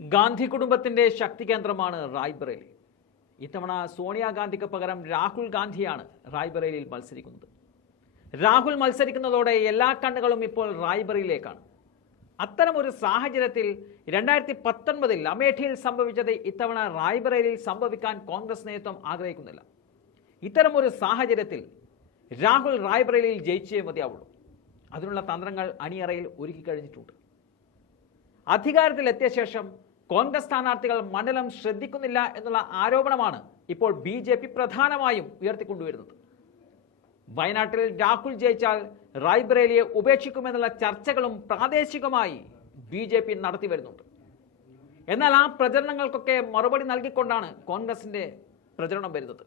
ഗാന്ധി കുടുംബത്തിന്റെ ശക്തി കേന്ദ്രമാണ് റായ്ബറേലി. ഇത്തവണ സോണിയാഗാന്ധിക്ക് പകരം രാഹുൽ ഗാന്ധിയാണ് റായ്ബറേലിയിൽ മത്സരിക്കുന്നത്. രാഹുൽ മത്സരിക്കുന്നതോടെ എല്ലാ കണ്ണുകളും ഇപ്പോൾ റായ്ബറേലിയിലേക്കാണ്. അത്തരമൊരു സാഹചര്യത്തിൽ 2019 അമേഠിയിൽ സംഭവിച്ചത് ഇത്തവണ റായ്ബറേലിയിൽ സംഭവിക്കാൻ കോൺഗ്രസ് നേതൃത്വം ആഗ്രഹിക്കുന്നില്ല. ഇത്തരമൊരു സാഹചര്യത്തിൽ രാഹുൽ റായ്ബറേലിയിൽ ജയിച്ചേ മതിയാവുള്ളൂ. അതിനുള്ള തന്ത്രങ്ങൾ അണിയറയിൽ ഒരുക്കി കഴിഞ്ഞിട്ടുണ്ട്. അധികാരത്തിലെത്തിയ ശേഷം കോൺഗ്രസ് സ്ഥാനാർത്ഥികൾ മണ്ഡലം ശ്രദ്ധിക്കുന്നില്ല എന്നുള്ള ആരോപണമാണ് ഇപ്പോൾ BJP പ്രധാനമായും ഉയർത്തിക്കൊണ്ടുവരുന്നത്. വയനാട്ടിൽ രാഹുൽ ജയിച്ചാൽ റായ്ബറേലിയെ ഉപേക്ഷിക്കുമെന്നുള്ള ചർച്ചകളും പ്രാദേശികമായി BJP നടത്തി വരുന്നുണ്ട്. എന്നാൽ ആ പ്രചരണങ്ങൾക്കൊക്കെ മറുപടി നൽകിക്കൊണ്ടാണ് കോൺഗ്രസിന്റെ പ്രചരണം വരുന്നത്.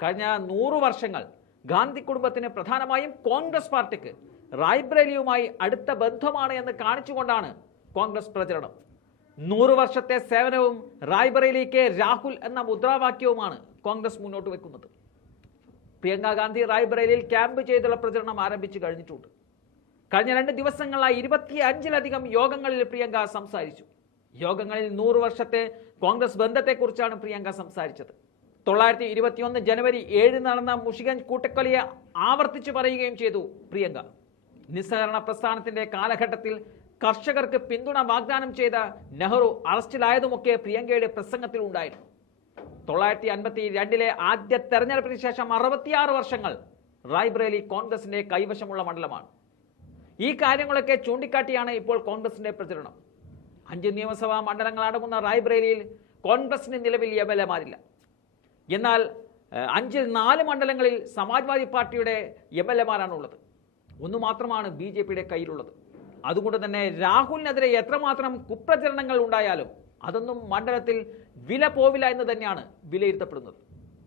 കഴിഞ്ഞ 100 വർഷങ്ങൾ ഗാന്ധി കുടുംബത്തിന്, പ്രധാനമായും കോൺഗ്രസ് പാർട്ടിക്ക് റായ്ബറേലിയുമായി അടുത്ത ബന്ധമാണ് എന്ന് കാണിച്ചുകൊണ്ടാണ് കോൺഗ്രസ് പ്രചരണം. 100 വർഷത്തെ സേവനവും റായ്ബറേലിക്ക് രാഹുൽ എന്ന മുദ്രാവാക്യവുമാണ് കോൺഗ്രസ് മുന്നോട്ട് വെക്കുന്നത്. പ്രിയങ്ക ഗാന്ധി റായ്ബറേലിയിൽ ക്യാമ്പ് ചെയ്തുള്ള പ്രചരണം ആരംഭിച്ചു കഴിഞ്ഞിട്ടുണ്ട്. കഴിഞ്ഞ 2 ദിവസങ്ങളായി 25ലധികം യോഗങ്ങളിൽ പ്രിയങ്ക സംസാരിച്ചു. യോഗങ്ങളിൽ 100 വർഷത്തെ കോൺഗ്രസ് ബന്ധത്തെക്കുറിച്ചാണ് പ്രിയങ്ക സംസാരിച്ചത്. 1921 ജനുവരി 7 നടന്ന മുഷിഗഞ്ച് കൂട്ടക്കൊലയെ ആവർത്തിച്ചു പറയുകയും ചെയ്തു പ്രിയങ്ക. നിസ്സഹകരണ പ്രസ്ഥാനത്തിന്റെ കാലഘട്ടത്തിൽ കർഷകർക്ക് പിന്തുണ വാഗ്ദാനം ചെയ്ത നെഹ്റു അറസ്റ്റിലായതുമൊക്കെ പ്രിയങ്കയുടെ പ്രസംഗത്തിൽ ഉണ്ടായിരുന്നു. 1952 ആദ്യ തെരഞ്ഞെടുപ്പിന് ശേഷം 66 വർഷങ്ങൾ റായ്ബറേലി കോൺഗ്രസിന്റെ കൈവശമുള്ള മണ്ഡലമാണ്. ഈ കാര്യങ്ങളൊക്കെ ചൂണ്ടിക്കാട്ടിയാണ് ഇപ്പോൾ കോൺഗ്രസിന്റെ പ്രചരണം. 5 നിയമസഭാ മണ്ഡലങ്ങൾ അടങ്ങുന്ന റായ്ബറേലിയിൽ കോൺഗ്രസിന് നിലവിൽ MLA-മാരില്ല. എന്നാൽ 5ൽ 4 മണ്ഡലങ്ങളിൽ സമാജ്വാദി പാർട്ടിയുടെ MLA-മാരാണുള്ളത്. ഒന്നു മാത്രമാണ് BJP-യുടെ കയ്യിലുള്ളത്. അതുകൊണ്ട് തന്നെ രാഹുലിനെതിരെ എത്രമാത്രം കുപ്രചരണങ്ങൾ ഉണ്ടായാലും അതൊന്നും മണ്ഡലത്തിൽ വില പോവില്ല എന്ന് തന്നെയാണ് വിലയിരുത്തപ്പെടുന്നത്.